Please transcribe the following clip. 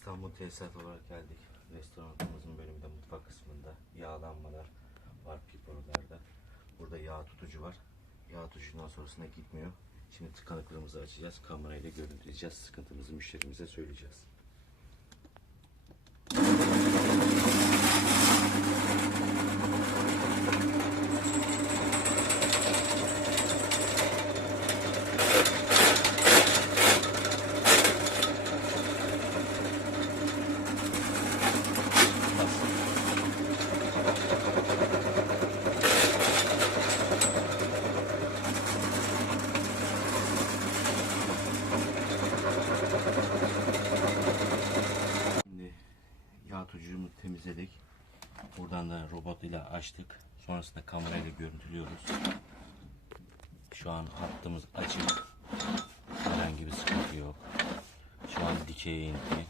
İstanbul Tesisat olarak geldik. Restoranımızın bölümünde mutfak kısmında yağlanmalar var piporularda. Burada yağ tutucu var. Yağ tutucundan sonrasında gitmiyor. Şimdi tıkanıklığımızı açacağız. Kamerayla görüntüleyeceğiz. Sıkıntımızı müşterimize söyleyeceğiz. Tutucumuzu temizledik. Buradan da robot ile açtık. Sonrasında kamerayla görüntülüyoruz. Şu an hattımız açık. Herhangi bir sıkıntı yok. Şu an dikeye indi.